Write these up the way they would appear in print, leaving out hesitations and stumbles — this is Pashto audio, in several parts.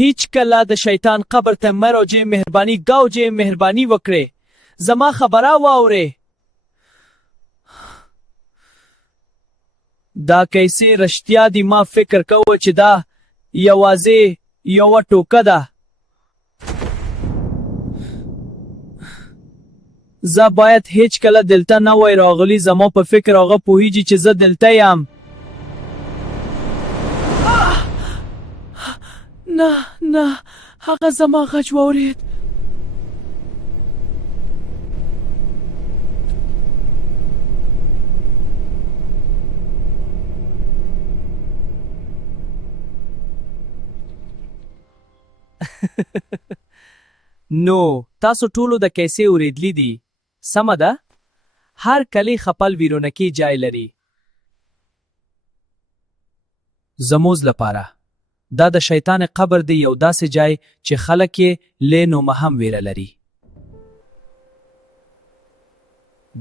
هیچ کله د شیطان قبر ته مه راځئ. مهرباني ګاوجې مهرباني وکړئ زما خبره واورئ. دا کیسې رښتیا دي. ما فکر کوه چې دا یوازې یوه ټوکه ده. زه باید هیڅ کله دلته نه وای راغلی. زما په فکر هغه پوهیږي چې زه دلته یم. نه هغه زما غږ واورید. نو تاسو ټولو د کیسې اوریدلی دي. سمه ده؟ هر کلی خپل ویرونکي ځای لري. زموږ لپاره دا د شیطان قبر دی، یو داسې ځای چې خلک یې له نومه هم ویره لري.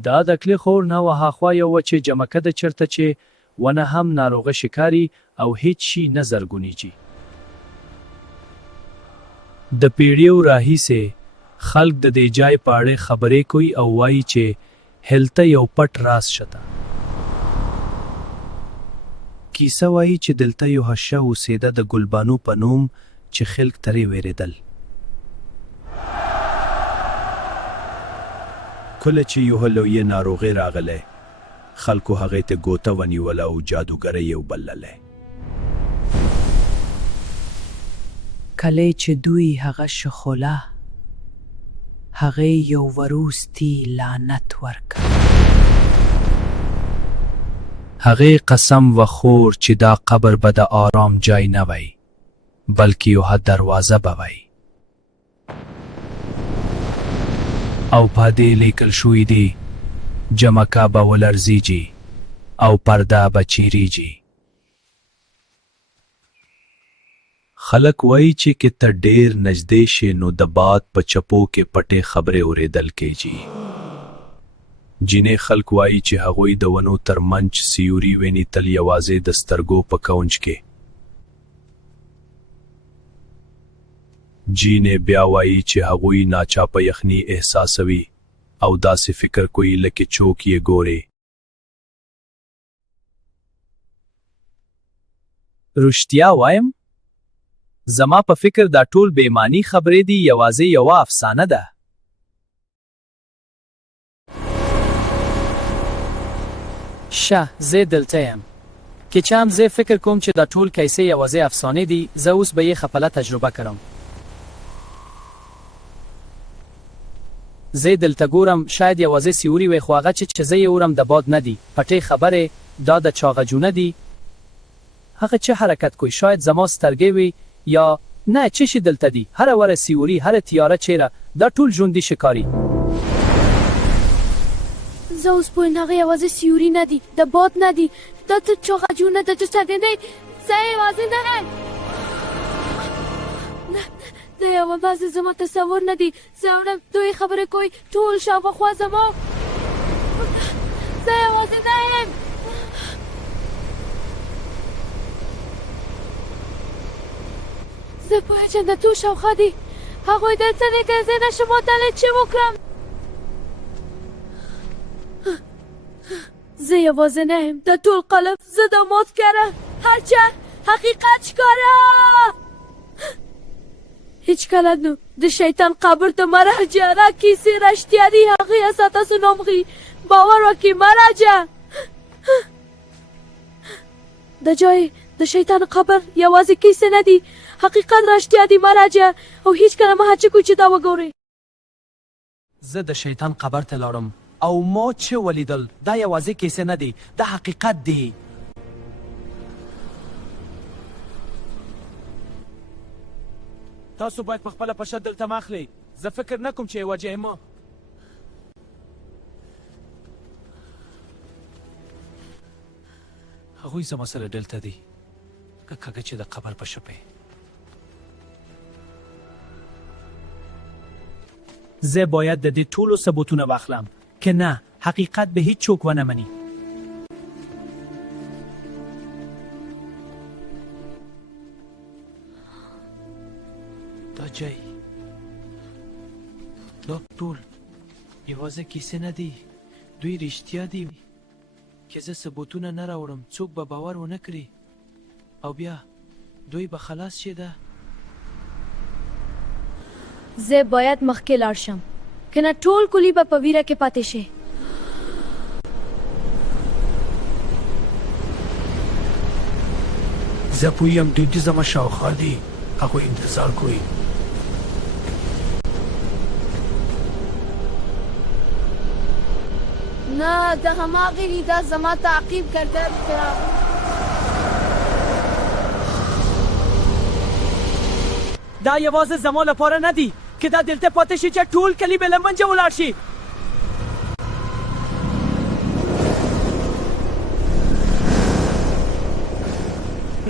دا د کلي خور نه و هاخوا یو و چې جمکه ده چرته چې ونه هم ناروغه شکاري او هیڅ شي نه زرګونیږي. د پیړیو راهیسې خلک د دې ځای په اړه خبرې کوي او وایي چې هلته یو پټ راز شته. کیسه وایي چې دلته یو حشه اوسېده د ګلبانو په نوم چې خلک ترې وېرېدل. کله چې یو لویه ناروغي راغله خلکو هغې ته ګوته ونیوله او جادوګرۍ یې وبلله. کله چې دوی هغه شخوله هغې یو وروستي لعنت ورکړ. هغې قسم وخور چې دا قبر به د آرام ځای نه وی بلکې یوه دروازه به وی او په دې لیکل شوي دي جمکه به ولرزیږي او پرده به چیریږي. خلک وایي چې که ته ډېر نږدې شې نو د باد په چپو کې پټې خبرې اورېدل کېږي. ځینې خلک وایي چې هغوی د ونو تر منځ سیوري ویني تل یوازې د سترګو په کونج کې. ځینې بیا وایي چې هغوی ناچاپه یخني احساسوي او داسې فکر کوي لکه څوک یې ګوري. رښتیا وایم زما په فکر دا ټول بېمعنی خبرې دي، یوازې یوه افسانه ده. شه زه دلته یم. که چه هم زه فکر کوم چې دا ټول کیسې یوازې افسانې دي، زه اوس به یې خپله تجربه کړم. زه دلته ګورم شاید یوازې سیوري وي، خو هغه چې زه یې اورم د باد نه دي. پټې خبرې دا د چا غږونه دي. هغه چې حرکت کوي شاید زما سترګې وي یا نه چې شي دلته دي. هره وره سیوري، هره تیاره چیرې، دا ټول ژوندي ښکاري. زه اوس پوهېږم هغه یوازې سیوري نه دي، د باد نه دي، دا چا غږونه د سترګې نه دي. زه یوازې نه یم. دا یوازې زما تصور نه دي. زه اورم دوی خبرې کوي ټول شاوخوا زما. زه یوازې نه یم. زه پوهېږم د تو شاوخوا دي. هغوی دلته دي که زه نشم وتلی چې وکړم. زه یوازې نه یم. د ټول قلب زه د موت کړم. هرچند حقیقت ښکاره. هیڅ کله نو د شیطان قبر ته مه راځه. دا کیسې رښتیا دي. هغې ستاسو نوم غي. باور وکړئ مه راځه. د جای د شیطان قبر یوازې کیسې نه دي، حقیقت رښتیا دي. مه راځه او هیڅ کله مه هڅه کوئ چې دا وګورئ. زه د شیطان قبر ته لاړم او ما چې ولیدل دا یوازې کیسې نه دي، دا حقیقت دی. تاسو باید په خپله پشه دلته مه اخلئ. زه فکر نه کوم چې یوه جهمه. هغوی زما سره دلته دي که کږه چې د قبر په شپې. زه باید د دې ټولو ثبوتونه واخلم که نه حقیقت به هیڅ څوک ونه مني. دا جای دا ټول یوازې کیسې نه دي، دوی رښتیا دي. که زه ثبوتونه نه راوړم څوک به باور ونه کړي او بیا دوی به خلاص شي. ده زه باید مخکې لاړ شم کنه ټول کلی به په ویره کې پاتې شي. زه پوهیم دوی د زما شاوخوا دي، هغوی انتظار کوي. نه د هماغې لیده زما تعقیب کردن کړه. دا یوازې زما لپاره نه دي که دا دلته پاتې شي چې ټول کلی به له منځه ولاړ شي.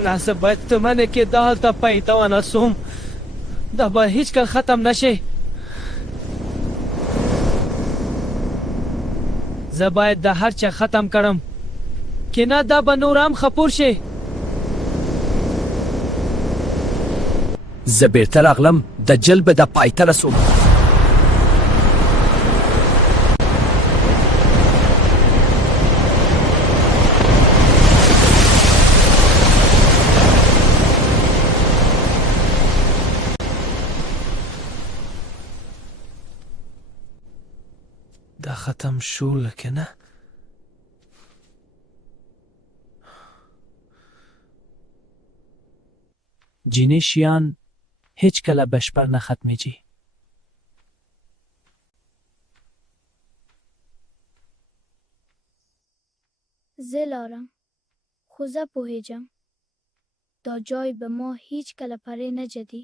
نه زه باید ته منې کې دا هلته پیدا ونه سوم. دا به هیڅکله ختم نشي. زه باید دا هر چه ختم کړم که نه دا به نور هم خپور شي. زه بیرته راغلم د جلب د پای ته رسوم. دا ختم شو لکه نه. جینی شیان هیچ کله بشپړ نه ختمیږي. زه لاړم خو زه پوهیږم دا جای به ما هیڅ کله پرې نه جدي.